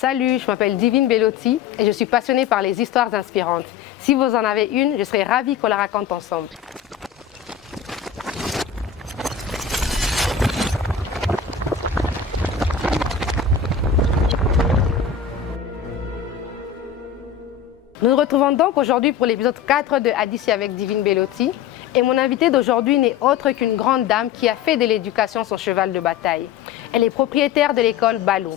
Salut, je m'appelle Divine Bellotti et je suis passionnée par les histoires inspirantes. Si vous en avez une, je serais ravie qu'on la raconte ensemble. Nous nous retrouvons donc aujourd'hui pour l'épisode 4 de D'ici avec Divine Bellotti. Et mon invitée d'aujourd'hui n'est autre qu'une grande dame qui a fait de l'éducation son cheval de bataille. Elle est propriétaire de l'école Balou.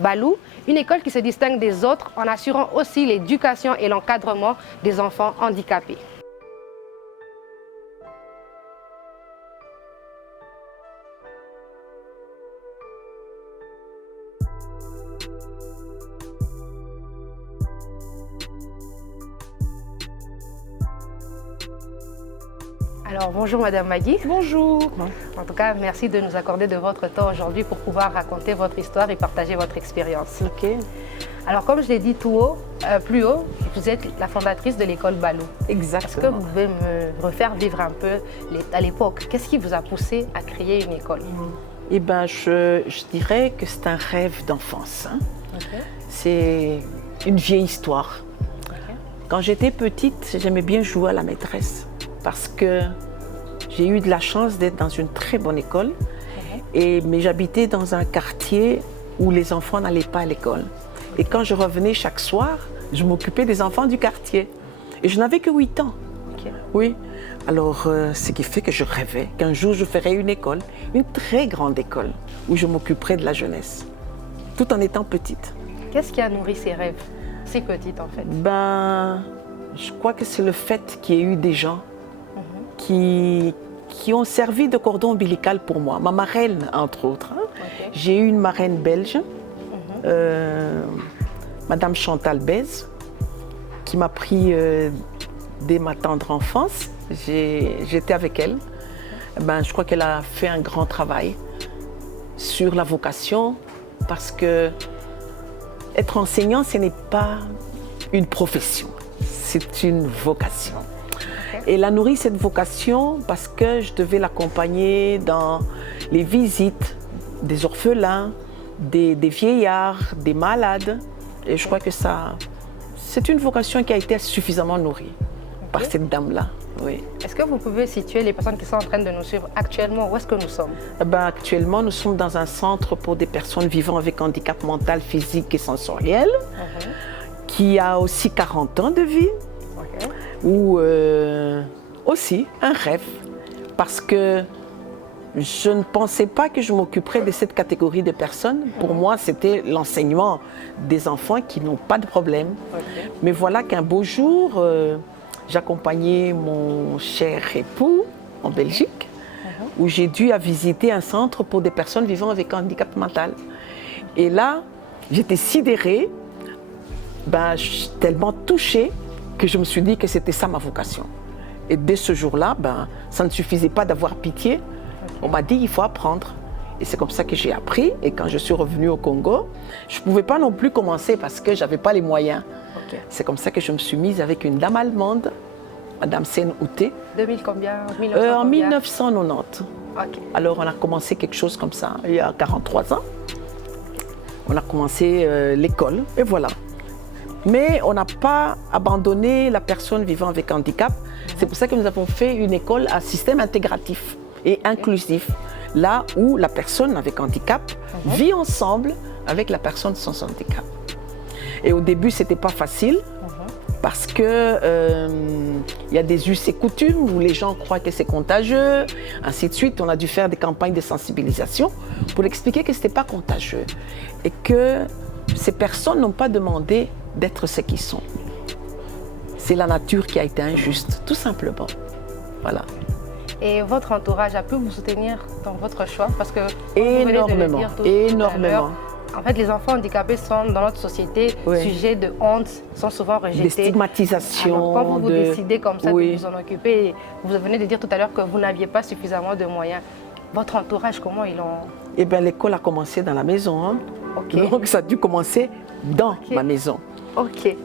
Balou, une école qui se distingue des autres en assurant aussi l'éducation et l'encadrement des enfants handicapés. Alors bonjour Madame Magui. Bonjour. En tout cas, merci de nous accorder de votre temps aujourd'hui pour pouvoir raconter votre histoire et partager votre expérience. Ok. Alors comme je l'ai dit plus haut, vous êtes la fondatrice de l'école Balou. Exactement. Est-ce que vous pouvez me refaire vivre un peu à l'époque? Qu'est-ce qui vous a poussé à créer une école? Eh bien, je dirais que c'est un rêve d'enfance. Okay. C'est une vieille histoire. Okay. Quand j'étais petite, j'aimais bien jouer à la maîtresse parce que j'ai eu de la chance d'être dans une très bonne école. Mais j'habitais dans un quartier où les enfants n'allaient pas à l'école. Et quand je revenais chaque soir, je m'occupais des enfants du quartier. Et je n'avais que 8 ans. Okay. Oui. Alors, ce qui fait que je rêvais qu'un jour je ferais une école, une très grande école, où je m'occuperais de la jeunesse, tout en étant petite. Qu'est-ce qui a nourri ces rêves, si petites en fait? Ben, je crois que c'est le fait qu'il y ait eu des gens qui ont servi de cordon ombilical pour moi. Ma marraine, entre autres. Okay. J'ai eu une marraine belge, Madame Chantal Bez, qui m'a pris dès ma tendre enfance. J'étais avec elle. Ben, je crois qu'elle a fait un grand travail sur la vocation, parce que être enseignant, ce n'est pas une profession, c'est une vocation. Et elle a nourri cette vocation parce que je devais l'accompagner dans les visites des orphelins, des vieillards, des malades. Et je crois que c'est une vocation qui a été suffisamment nourrie par cette dame-là. Oui. Est-ce que vous pouvez situer les personnes qui sont en train de nous suivre actuellement? Où est-ce que nous sommes? Actuellement, nous sommes dans un centre pour des personnes vivant avec handicap mental, physique et sensoriel, qui a aussi 40 ans de vie. Ou aussi un rêve, parce que je ne pensais pas que je m'occuperais de cette catégorie de personnes. Pour moi, c'était l'enseignement des enfants qui n'ont pas de problème. Mais voilà qu'un beau jour, j'accompagnais mon cher époux en Belgique, où j'ai dû visiter un centre pour des personnes vivant avec un handicap mental. Et là, j'étais sidérée, tellement touchée, que je me suis dit que c'était ça ma vocation. Et dès ce jour-là, ça ne suffisait pas d'avoir pitié. On m'a dit il faut apprendre. Et c'est comme ça que j'ai appris. Et quand je suis revenue au Congo, je ne pouvais pas non plus commencer parce que je n'avais pas les moyens. C'est comme ça que je me suis mise avec une dame allemande, Madame Sen Outé. 2000 combien? En 1990. Alors on a commencé quelque chose comme ça, il y a 43 ans. On a commencé l'école et voilà. Mais on n'a pas abandonné la personne vivant avec handicap. C'est pour ça que nous avons fait une école à système intégratif et inclusif, là où la personne avec handicap vit ensemble avec la personne sans handicap. Et au début, ce n'était pas facile parce que y a des us et coutumes où les gens croient que c'est contagieux, ainsi de suite. On a dû faire des campagnes de sensibilisation pour expliquer que ce n'était pas contagieux et que ces personnes n'ont pas demandé d'être ce qu'ils sont. C'est la nature qui a été injuste, tout simplement. Voilà. Et votre entourage a pu vous soutenir dans votre choix? Parce que énormément, énormément. En fait, les enfants handicapés sont dans notre société sujets de honte, sont souvent rejetés. Des stigmatisations. Alors, quand vous décidez comme ça de vous en occuper, vous venez de dire tout à l'heure que vous n'aviez pas suffisamment de moyens. Votre entourage, comment ils ont... Eh bien, l'école a commencé dans la maison. Donc, ça a dû commencer dans ma maison.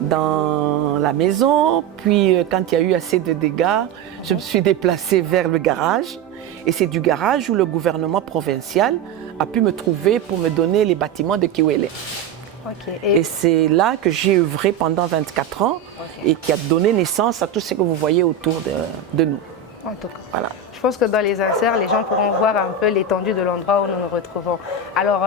Dans la maison, puis quand il y a eu assez de dégâts, je me suis déplacée vers le garage. Et c'est du garage où le gouvernement provincial a pu me trouver pour me donner les bâtiments de Kiwele. Okay. Et c'est là que j'ai œuvré pendant 24 ans et qui a donné naissance à tout ce que vous voyez autour de nous. En tout cas. Voilà. Je pense que dans les inserts, les gens pourront voir un peu l'étendue de l'endroit où nous nous retrouvons. Alors,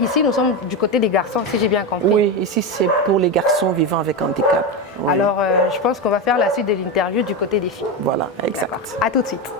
ici, nous sommes du côté des garçons, si j'ai bien compris. Oui, ici, c'est pour les garçons vivant avec handicap. Oui. Alors, je pense qu'on va faire la suite de l'interview du côté des filles. Voilà, exact. À tout de suite.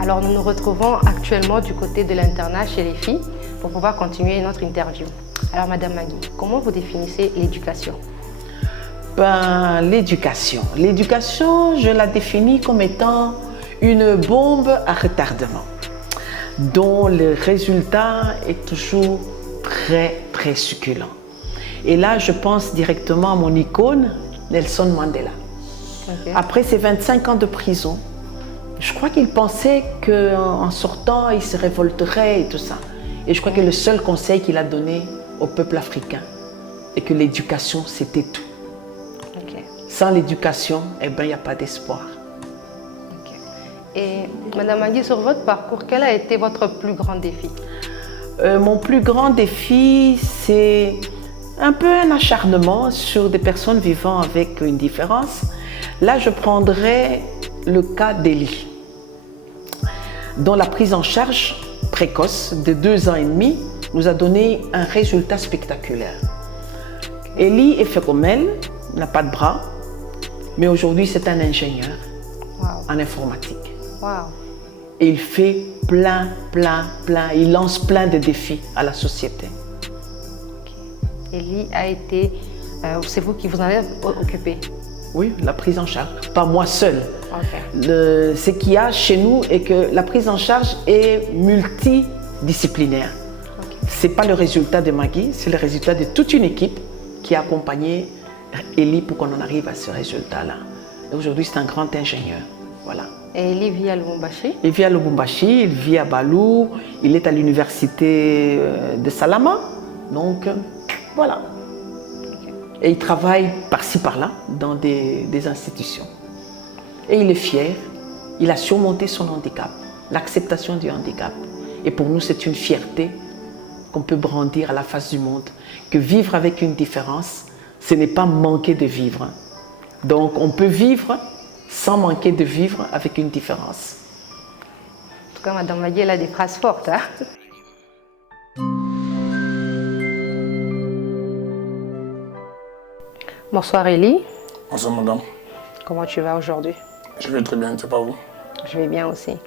Alors nous nous retrouvons actuellement du côté de l'internat chez les filles pour pouvoir continuer notre interview. Alors Madame Magui, comment vous définissez l'éducation? L'éducation. L'éducation, je la définis comme étant une bombe à retardement dont le résultat est toujours très succulent. Et là, je pense directement à mon icône, Nelson Mandela. Okay. Après ses 25 ans de prison, je crois qu'il pensait qu'en sortant, il se révolterait et tout ça. Et je crois que le seul conseil qu'il a donné au peuple africain est que l'éducation, c'était tout. Okay. Sans l'éducation, eh ben, il n'y a pas d'espoir. Okay. Et Madame Magui, sur votre parcours, quel a été votre plus grand défi? Mon plus grand défi, c'est un peu un acharnement sur des personnes vivant avec une différence. Là, je prendrais le cas d'Élie, dont la prise en charge précoce de 2 ans et demi nous a donné un résultat spectaculaire. Élie est fait comme elle, n'a pas de bras, mais aujourd'hui c'est un ingénieur en informatique. Wow. Et il fait plein, il lance plein de défis à la société. Okay. Élie a été, c'est vous qui vous en avez occupé? Oui, la prise en charge, pas moi seule. Okay. Ce qu'il y a chez nous est que la prise en charge est multidisciplinaire. Okay. Ce n'est pas le résultat de Magui, c'est le résultat de toute une équipe qui a accompagné Élie pour qu'on en arrive à ce résultat-là. Aujourd'hui, c'est un grand ingénieur. Voilà. Et Élie vit à Lubumbashi? Il vit à Lubumbashi, il vit à Balou, il est à l'université de Salama. Donc, voilà. Et il travaille par-ci, par-là, dans des institutions. Et il est fier, il a surmonté son handicap, l'acceptation du handicap. Et pour nous, c'est une fierté qu'on peut brandir à la face du monde, que vivre avec une différence, ce n'est pas manquer de vivre. Donc, on peut vivre sans manquer de vivre avec une différence. En tout cas, Madame Magui, elle a des phrases fortes. Hein? Bonsoir Élie. Bonsoir madame. Comment tu vas aujourd'hui? Je vais très bien, c'est pas vous? Je vais bien aussi.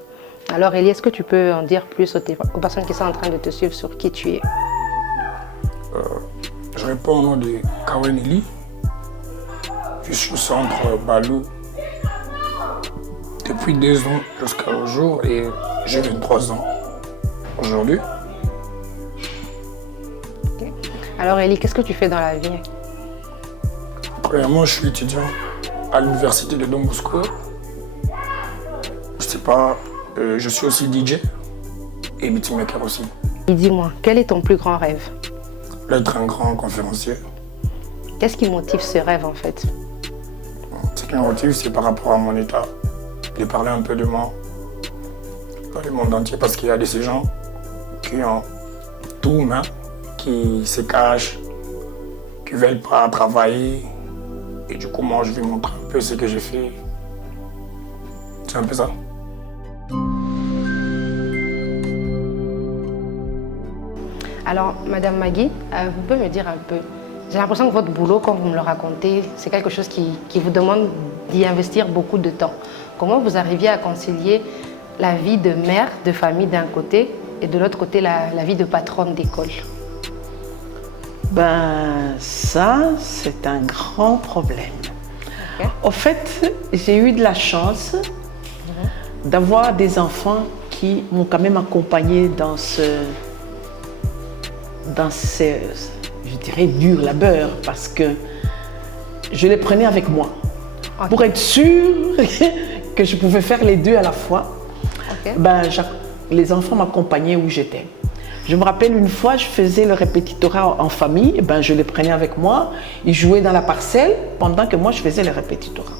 Alors Élie, est-ce que tu peux en dire plus aux personnes qui sont en train de te suivre sur qui tu es? Je réponds au nom de Kawen Élie. Je suis au centre Balou depuis 2 ans jusqu'au jour et j'ai 23 ans aujourd'hui. Okay. Alors Élie, qu'est-ce que tu fais dans la vie? Premièrement, je suis étudiant à l'université de Don Bosco. Je sais pas, je suis aussi DJ et beatmaker aussi. Et dis-moi, quel est ton plus grand rêve? D'être un grand conférencier. Qu'est-ce qui motive ce rêve en fait? Ce qui me motive, c'est par rapport à mon état, de parler un peu de moi dans le monde entier, parce qu'il y a de ces gens qui ont tout main, qui se cachent, qui ne veulent pas travailler. Et du coup, moi, je vais montrer un peu ce que j'ai fait. C'est un peu ça. Alors, Madame Magui, vous pouvez me dire un peu, j'ai l'impression que votre boulot, quand vous me le racontez, c'est quelque chose qui vous demande d'y investir beaucoup de temps. Comment vous arriviez à concilier la vie de mère de famille d'un côté et de l'autre côté la vie de patronne d'école? Ben, ça, c'est un grand problème. Okay. En fait, j'ai eu de la chance d'avoir des enfants qui m'ont quand même accompagnée dans ce, je dirais, dur labeur parce que je les prenais avec moi pour être sûre que je pouvais faire les deux à la fois. Ben, les enfants m'accompagnaient où j'étais. Je me rappelle une fois, je faisais le répétitoire en famille, ben, je les prenais avec moi, ils jouaient dans la parcelle pendant que moi je faisais le répétitoire.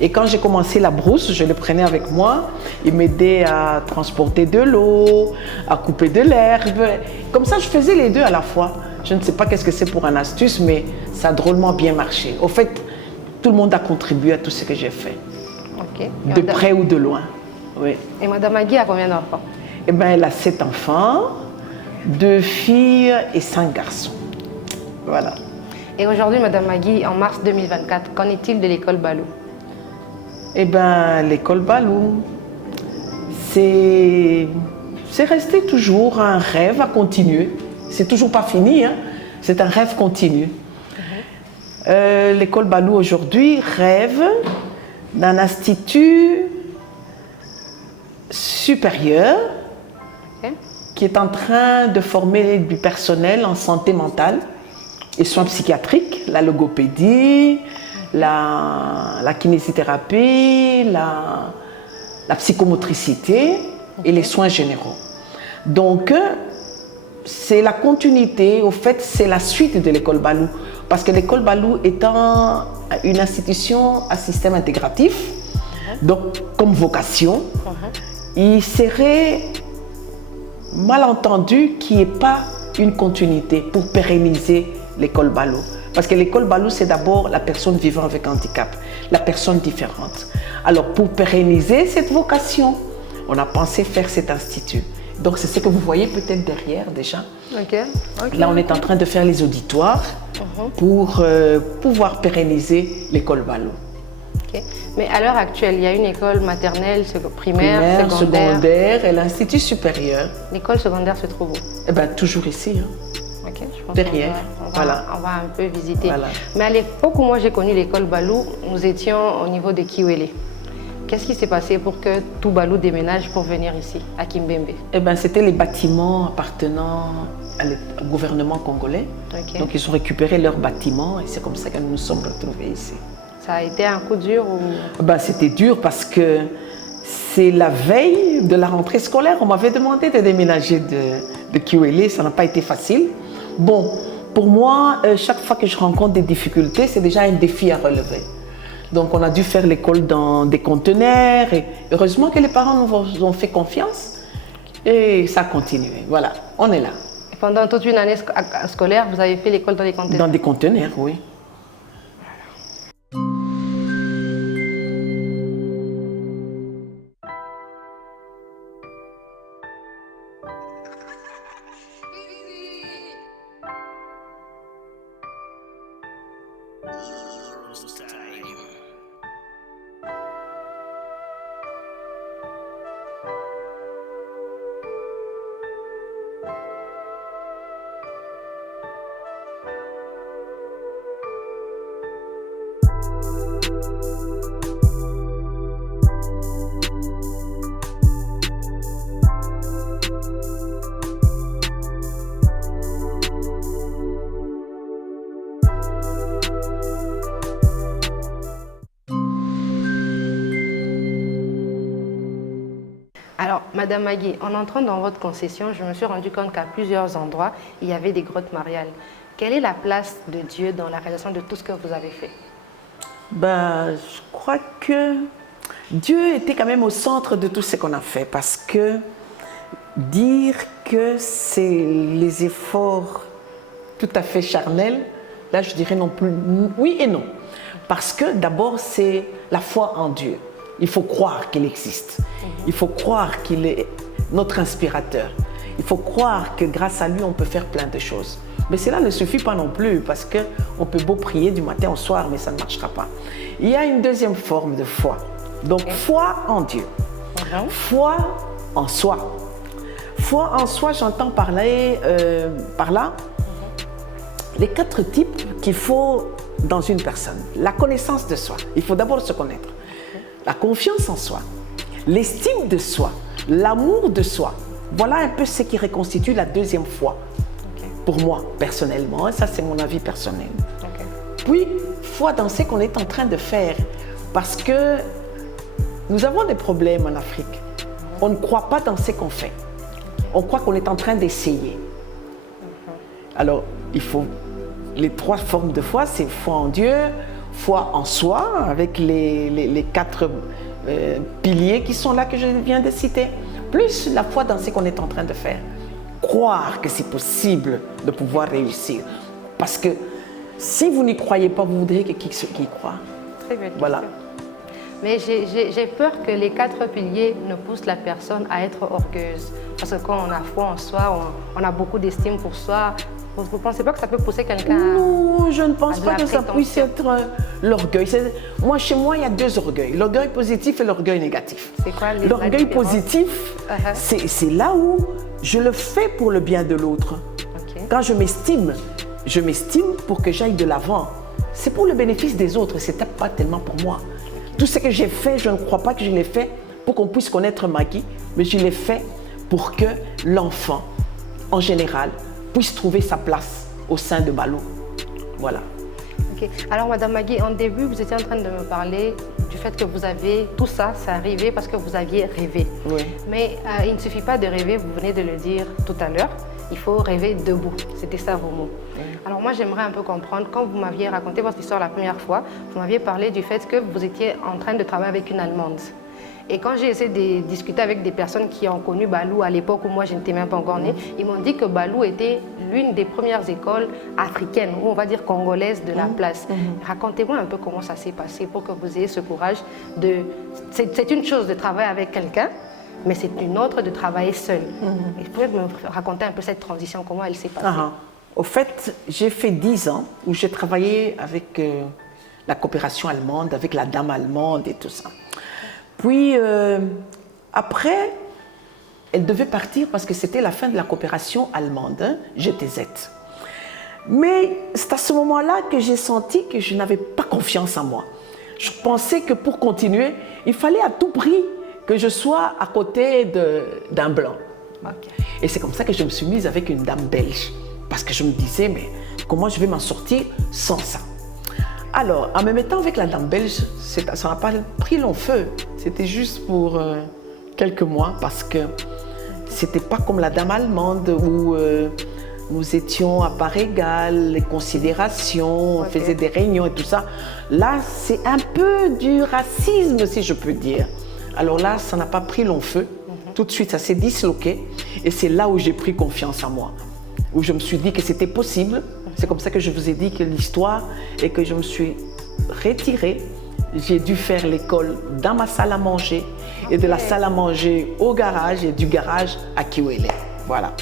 Et quand j'ai commencé la brousse, je les prenais avec moi, ils m'aidaient à transporter de l'eau, à couper de l'herbe. Comme ça, je faisais les deux à la fois. Je ne sais pas qu'est-ce que c'est pour une astuce, mais ça a drôlement bien marché. Au fait, tout le monde a contribué à tout ce que j'ai fait, de près ou de loin. Oui. Et Madame Magui a combien d'enfants? Eh ben, elle a 7 enfants, 2 filles et 5 garçons. Voilà. Et aujourd'hui, Madame Magui, en mars 2024, qu'en est-il de l'école Balou? Eh bien, l'école Balou, c'est resté toujours un rêve à continuer. C'est toujours pas fini, hein? C'est un rêve continu. L'école Balou aujourd'hui rêve d'un institut supérieur qui est en train de former du personnel en santé mentale et soins psychiatriques, la logopédie, la kinésithérapie, la psychomotricité et les soins généraux. Donc, c'est la continuité, au fait, c'est la suite de l'école Balou. Parce que l'école Balou étant une institution à système intégratif, donc comme vocation, il serait mal entendu qu'il n'y ait pas une continuité pour pérenniser l'école Balou. Parce que l'école Balou, c'est d'abord la personne vivant avec handicap, la personne différente. Alors, pour pérenniser cette vocation, on a pensé faire cet institut. Donc, c'est ce que vous voyez peut-être derrière déjà. Là, on est en train de faire les auditoires pour pouvoir pérenniser l'école Balou. Mais à l'heure actuelle, il y a une école maternelle, primaire, secondaire et l'institut supérieur. L'école secondaire se trouve où? Eh bien, toujours ici. Hein. Je pense derrière. On va un peu visiter. Voilà. Mais à l'époque où moi j'ai connu l'école Balou, nous étions au niveau de Kiwele. Qu'est-ce qui s'est passé pour que tout Balou déménage pour venir ici, à Kimbembe? Eh bien, c'était les bâtiments appartenant au gouvernement congolais. Donc, ils ont récupéré leurs bâtiments et c'est comme ça que nous nous sommes retrouvés ici. Ça a été un coup dur ou... Ben, c'était dur parce que c'est la veille de la rentrée scolaire. On m'avait demandé de déménager de Kiwele, ça n'a pas été facile. Bon, pour moi, chaque fois que je rencontre des difficultés, c'est déjà un défi à relever. Donc, on a dû faire l'école dans des conteneurs et heureusement que les parents nous ont fait confiance et ça a continué. Voilà, on est là. Et pendant toute une année scolaire, vous avez fait l'école dans des conteneurs? Dans des conteneurs, oui. Alors, Madame Magui, en entrant dans votre concession, je me suis rendu compte qu'à plusieurs endroits, il y avait des grottes mariales. Quelle est la place de Dieu dans la réalisation de tout ce que vous avez fait? Ben, je crois que Dieu était quand même au centre de tout ce qu'on a fait parce que dire que c'est les efforts tout à fait charnels, là je dirais non plus oui et non. Parce que d'abord c'est la foi en Dieu. Il faut croire qu'il existe. Il faut croire qu'il est notre inspirateur. Il faut croire que grâce à lui, on peut faire plein de choses. Mais cela ne suffit pas non plus parce qu'on peut beau prier du matin au soir, mais ça ne marchera pas. Il y a une deuxième forme de foi. Donc, foi en Dieu. Foi en soi. Foi en soi, j'entends par là les 4 types qu'il faut dans une personne. La connaissance de soi. Il faut d'abord se connaître. La confiance en soi, l'estime de soi, l'amour de soi. Voilà un peu ce qui reconstitue la deuxième foi. pour moi, personnellement. Ça, c'est mon avis personnel. Ok. Puis, foi dans ce qu'on est en train de faire. Parce que nous avons des problèmes en Afrique. On ne croit pas dans ce qu'on fait. On croit qu'on est en train d'essayer. Alors, il faut les 3 formes de foi, c'est foi en Dieu, foi en soi, avec les 4 piliers qui sont là que je viens de citer, plus la foi dans ce qu'on est en train de faire. Croire que c'est possible de pouvoir réussir. Parce que si vous n'y croyez pas, vous voudrez que qui y croit. Très bien. Voilà. Mais j'ai peur que les 4 piliers ne poussent la personne à être orgueilleuse. Parce que quand on a foi en soi, on a beaucoup d'estime pour soi. Vous ne pensez pas que ça peut pousser quelqu'un à... Non, je ne pense de pas la que ça puisse prétention. être l'orgueil. Moi, chez moi, il y a 2 orgueils. L'orgueil positif et l'orgueil négatif. C'est quoi la L'orgueil différence? positif, Uh-huh. c'est là où je le fais pour le bien de l'autre. Ok. Quand je m'estime pour que j'aille de l'avant. C'est pour le bénéfice des autres, c'est pas tellement pour moi. Tout ce que j'ai fait, je ne crois pas que je l'ai fait pour qu'on puisse connaître Maggie, mais je l'ai fait pour que l'enfant, en général, puisse trouver sa place au sein de Balou. Voilà. Ok. Alors, Madame Maggie, en début, vous étiez en train de me parler du fait que vous avez... Tout ça, c'est arrivé parce que vous aviez rêvé. Oui. Mais il ne suffit pas de rêver, vous venez de le dire tout à l'heure. Il faut rêver debout. C'était ça vos mots. Alors moi, j'aimerais un peu comprendre, quand vous m'aviez raconté votre histoire la première fois, vous m'aviez parlé du fait que vous étiez en train de travailler avec une Allemande. Et quand j'ai essayé de discuter avec des personnes qui ont connu Balou à l'époque où moi je n'étais même pas encore née, ils m'ont dit que Balou était l'une des premières écoles africaines, ou on va dire congolaises de la place. Racontez-moi un peu comment ça s'est passé pour que vous ayez ce courage de... C'est une chose de travailler avec quelqu'un, mais c'est une autre de travailler seul. Vous pouvez me raconter un peu cette transition, comment elle s'est passée? Au fait, j'ai fait 10 ans où j'ai travaillé avec la coopération allemande, avec la dame allemande et tout ça. Puis, après, elle devait partir parce que c'était la fin de la coopération allemande, hein, GTZ. Mais c'est à ce moment-là que j'ai senti que je n'avais pas confiance en moi. Je pensais que pour continuer, il fallait à tout prix que je sois à côté d'un blanc. Ok. Et c'est comme ça que je me suis mise avec une dame belge. Parce que je me disais, mais comment je vais m'en sortir sans ça? Alors, en me mettant avec la dame belge, ça n'a pas pris long feu. C'était juste pour quelques mois parce que c'était pas comme la dame allemande où nous étions à part égale, les considérations, on faisait des réunions et tout ça. Là, c'est un peu du racisme, si je peux dire. Alors là, ça n'a pas pris long feu. Tout de suite, ça s'est disloqué. Et c'est là où j'ai pris confiance en moi. Où je me suis dit que c'était possible. C'est comme ça que je vous ai dit que l'histoire et que je me suis retirée. J'ai dû faire l'école dans ma salle à manger et de la salle à manger au garage et du garage à Kiwele. Voilà.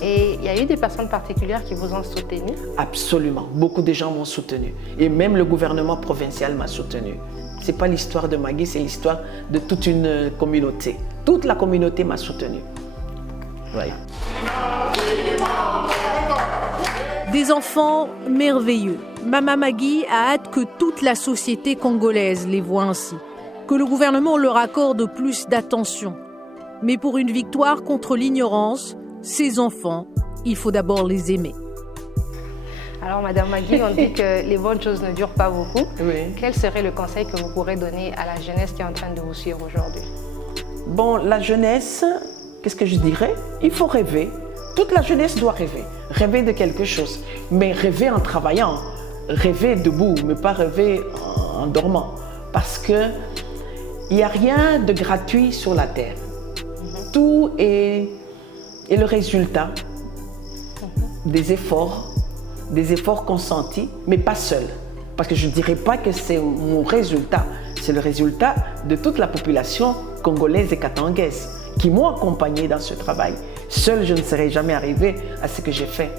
Et il y a eu des personnes particulières qui vous ont soutenu? Absolument. Beaucoup de gens m'ont soutenu. Et même le gouvernement provincial m'a soutenu. Ce n'est pas l'histoire de Maggie, c'est l'histoire de toute une communauté. Toute la communauté m'a soutenu. Voilà. Des enfants merveilleux. Mama Maggie a hâte que toute la société congolaise les voie ainsi, que le gouvernement leur accorde plus d'attention. Mais pour une victoire contre l'ignorance, ces enfants, il faut d'abord les aimer. Alors, Madame Maggie, on dit que les bonnes choses ne durent pas beaucoup. Oui. Quel serait le conseil que vous pourrez donner à la jeunesse qui est en train de vous suivre aujourd'hui? Bon, la jeunesse, qu'est-ce que je dirais? Il faut rêver. Toute la jeunesse doit rêver. Rêver de quelque chose. Mais rêver en travaillant. Rêver debout, mais pas rêver en dormant. Parce qu'il n'y a rien de gratuit sur la terre. Tout est le résultat des efforts consentis, mais pas seul. Parce que je ne dirais pas que c'est mon résultat. C'est le résultat de toute la population congolaise et katangaise qui m'ont accompagné dans ce travail. Seul, je ne serais jamais arrivé à ce que j'ai fait.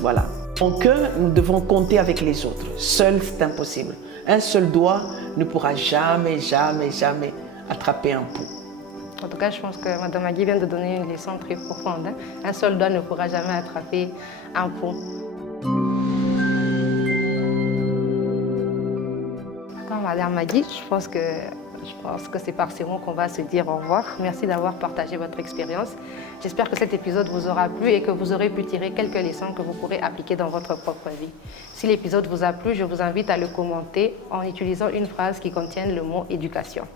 Voilà. Donc, nous devons compter avec les autres. Seul, c'est impossible. Un seul doigt ne pourra jamais, jamais, jamais attraper un pouls. En tout cas, je pense que Mme Maggie vient de donner une leçon très profonde. Un seul doigt ne pourra jamais attraper un pouls. Alors, Mme Maggie, je pense que Je pense que c'est par ces mots qu'on va se dire au revoir. Merci d'avoir partagé votre expérience. J'espère que cet épisode vous aura plu et que vous aurez pu tirer quelques leçons que vous pourrez appliquer dans votre propre vie. Si l'épisode vous a plu, je vous invite à le commenter en utilisant une phrase qui contienne le mot éducation.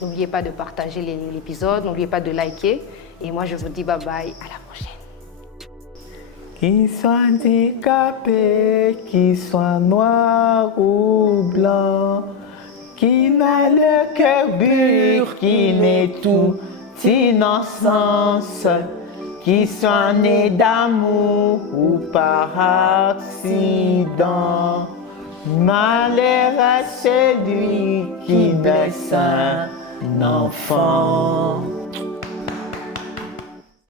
N'oubliez pas de partager l'épisode, n'oubliez pas de liker. Et moi, je vous dis bye bye, à la prochaine. Qu'il soit handicapé, qu'il soit noir ou blanc, qui n'a le cœur dur, qui n'ait toute innocence, qui soit né d'amour ou par accident. Malheur à celui qui baisse un enfant.